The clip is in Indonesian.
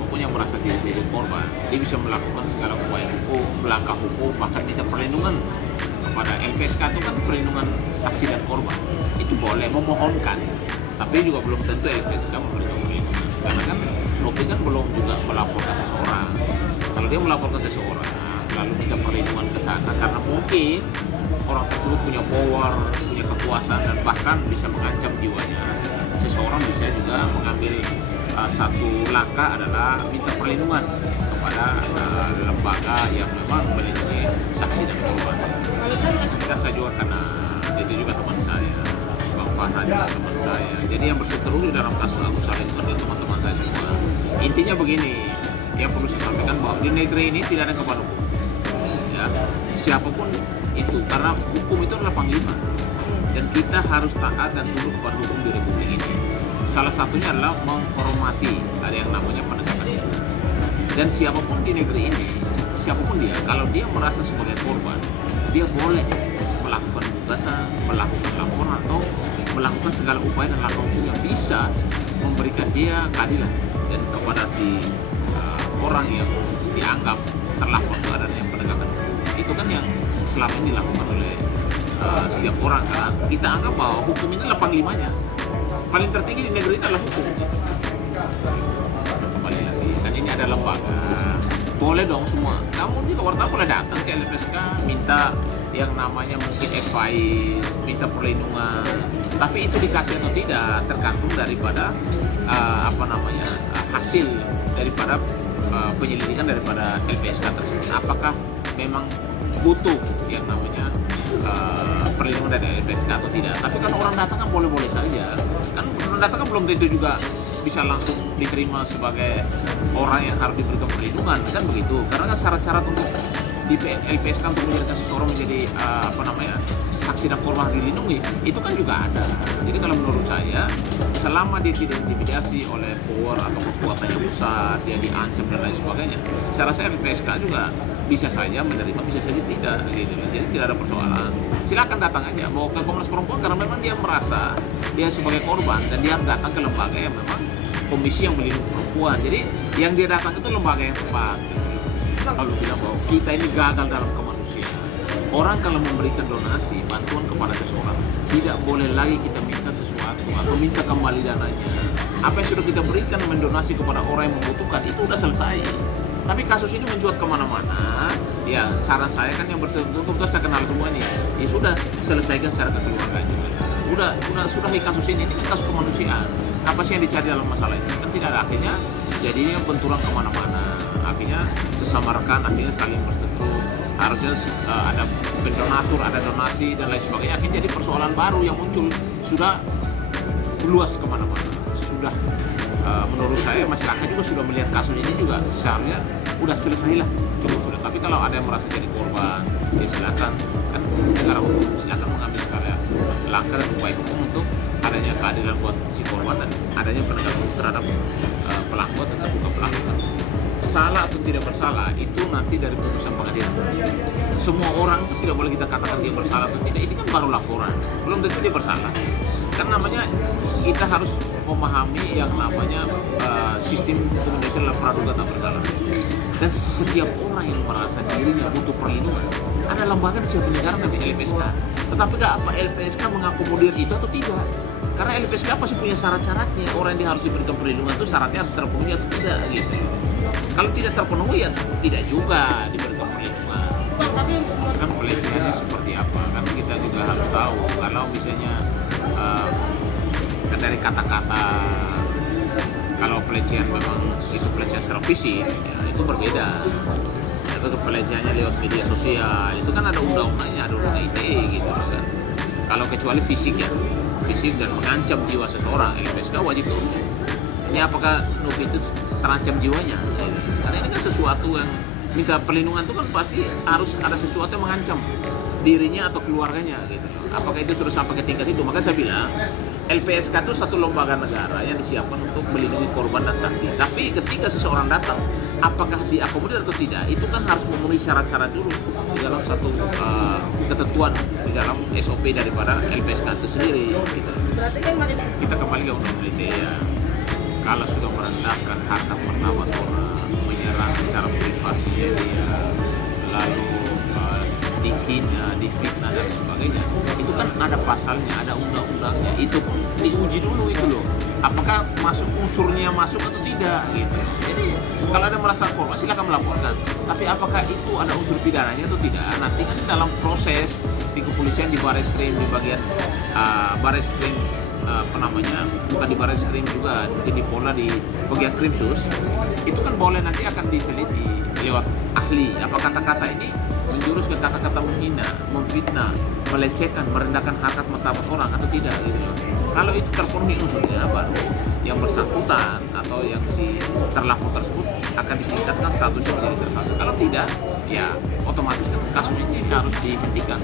siapapun yang merasa diri jadi korban, dia bisa melakukan segala upaya hukum, langkah hukum, bahkan minta perlindungan kepada LPSK. Itu kan perlindungan saksi dan korban, itu boleh memohonkan, tapi juga belum tentu LPSK memberikan perlindungan, karena kan Novi kan belum juga melaporkan seseorang. Kalau dia melaporkan seseorang lalu minta perlindungan ke sana, karena mungkin orang tersebut punya power, punya kekuasaan, dan bahkan bisa mengancam jiwanya, seseorang bisa juga mengambil satu langkah adalah minta perlindungan kepada lembaga yang memang melindungi saksi dan korban. Kita juga karena itu juga teman saya, Bang Farhan juga teman saya. Jadi yang berseteru di dalam kasus Agus Salim itu adalah teman-teman saya semua. Intinya begini, yang perlu saya sampaikan bahwa di negeri ini tidak ada kepala hukum. Ya, siapapun itu, karena hukum itu adalah panglima, dan kita harus taat dan tunduk kepada hukum di Republik ini. Salah satunya adalah menghormati ada yang namanya penegakan hukum. Dan siapapun di negeri ini, siapapun dia, kalau dia merasa sebagai korban, dia boleh melakukan gugatan, melakukan laporan, atau melakukan segala upaya dan langkah hukum yang bisa memberikan dia keadilan. Dan kepada si orang yang dianggap terlapor itu adanya penegakan hukum. Itu kan yang selama ini dilakukan oleh setiap orang, karena kita anggap bahwa hukum ini adalah panglimanya. Paling tertinggi di negeri ini adalah hukum. Kembali lagi, kan ini ada lembaga, boleh dong semua. Kamu juga wartawan boleh datang ke LPSK, minta yang namanya mungkin advice, minta perlindungan. Tapi itu dikasih atau tidak tergantung daripada hasil daripada penyelidikan daripada LPSK tersebut. Apakah memang butuh yang namanya perlindungan dari LPSK atau tidak. Tapi kan orang datang kan boleh-boleh saja. Kan orang datang kan belum tentu juga bisa langsung diterima sebagai orang yang harus diberikan perlindungan, kan begitu. Karena kan syarat-syarat untuk di LPSK untuk menjadikan seseorang menjadi saksi dan korban dilindungi, itu kan juga ada. Jadi kalau menurut saya, selama dia tidak intimidasi oleh power atau kekuatan yang besar, dia diancam dan lain sebagainya, saya rasa LPSK juga bisa saja menerima, bisa saja tidak, gitu. Jadi tidak ada persoalan. Silakan datang aja, mau ke Komnas Perempuan, karena memang dia merasa dia sebagai korban dan dia datang ke lembaga yang memang komisi yang melindungi perempuan. Jadi yang dia datang itu lembaga yang tepat. Kalau bilang bahwa kita ini gagal dalam kemanusiaan, orang kalau memberikan donasi bantuan kepada seseorang, tidak boleh lagi kita minta sesuatu atau minta kembali dananya. Apa yang sudah kita berikan mendonasi kepada orang yang membutuhkan itu sudah selesai. Tapi kasus ini mencuat kemana-mana. Ya saran saya kan yang bersangkutan saya kenal semua nih. Ya sudah selesaikan secara kekeluargaan juga. Sudah kasus ini kan kasus kemanusiaan. Apa sih yang dicari dalam masalah ini? Kan tidak ada, akhirnya jadinya benturan kemana-mana. Akhirnya sesama rekan akhirnya saling berseteru. Harusnya ada pendonatur, ada donasi dan lain sebagainya. Akhirnya jadi persoalan baru yang muncul, sudah luas kemana-mana. Sudah menurut saya masyarakat juga sudah melihat kasus ini juga seharusnya udah selesailah, cukup sudah. Tapi kalau ada yang merasa jadi korban, ya silakan, kan negara hukum, silakan mengambil segala langkah dan upaya hukum untuk adanya keadilan buat si korban dan adanya penegakan hukum terhadap pelaku atau terduga pelaku. Salah atau tidak bersalah itu nanti dari putusan pengadilan. Semua orang itu tidak boleh kita katakan dia bersalah atau tidak. Ini kan baru laporan, belum tentu dia bersalah. Kan namanya kita harus memahami yang namanya sistem hukum Indonesia adalah praduga tak bersalah. Dan setiap orang yang merasa dirinya butuh perlindungan, ada lembaga di setiap negara namanya LPSK. Tetapi apa LPSK mengakomodir itu atau tidak? Karena LPSK pasti punya syarat-syaratnya. Orang yang harus diberikan perlindungan itu syaratnya harus terpenuhi atau tidak, gitu. Kalau tidak terpenuhi ya tidak juga diberikan perlindungan. Tapi kan pelecehannya seperti apa? Kan kita juga harus tahu. Kalau misalnya dari kata-kata, kalau pelecehan memang itu pelecehan secara fisik, ya, itu berbeda. Itu pelecehannya lewat media sosial, itu kan ada undang-undangnya, ada undang ITE gitu kan. Kalau kecuali fisik ya, fisik dan mengancam jiwa seseorang, LPSK wajib turun. Ini apakah Novi itu terancam jiwanya? Karena ini kan sesuatu yang minta perlindungan itu kan pasti harus ada sesuatu yang mengancam dirinya atau keluarganya gitu. Apakah itu sudah sampai ke tingkat itu? Maka saya bilang LPSK itu satu lembaga negara yang disiapkan untuk melindungi korban dan saksi. Tapi ketika seseorang datang, apakah diakomodir atau tidak, itu kan harus memenuhi syarat-syarat dulu di dalam satu ketentuan di dalam SOP daripada LPSK itu sendiri. Gitu. Berarti kan Kita kembali ke undang-undang ITE ya. Kalau sudah merendahkan harta martabat orang, pasalnya, ada undang-undangnya, itu pun diuji dulu itu loh. Apakah unsurnya masuk atau tidak gitu. Jadi kalau ada merasa korban silakan melaporkan. Tapi apakah itu ada unsur pidananya atau tidak? Nanti kan dalam proses di kepolisian, di Bareskrim, di bagian Bareskrim bukan di Bareskrim juga, mungkin di Polda, di bagian Krimsus, itu kan boleh nanti akan diteliti lewat ahli. Apa kata-kata ini menjurus ke kata-kata menghina, memfitnah, melecehkan, merendahkan harkat martabat orang atau tidak gitu loh. Kalau itu terpenuhi unsurnya, baru yang bersangkutan atau yang si terlapor tersebut akan ditingkatkan statusnya menjadi tersangka. Kalau tidak, ya otomatis kan kasusnya ini harus dihentikan.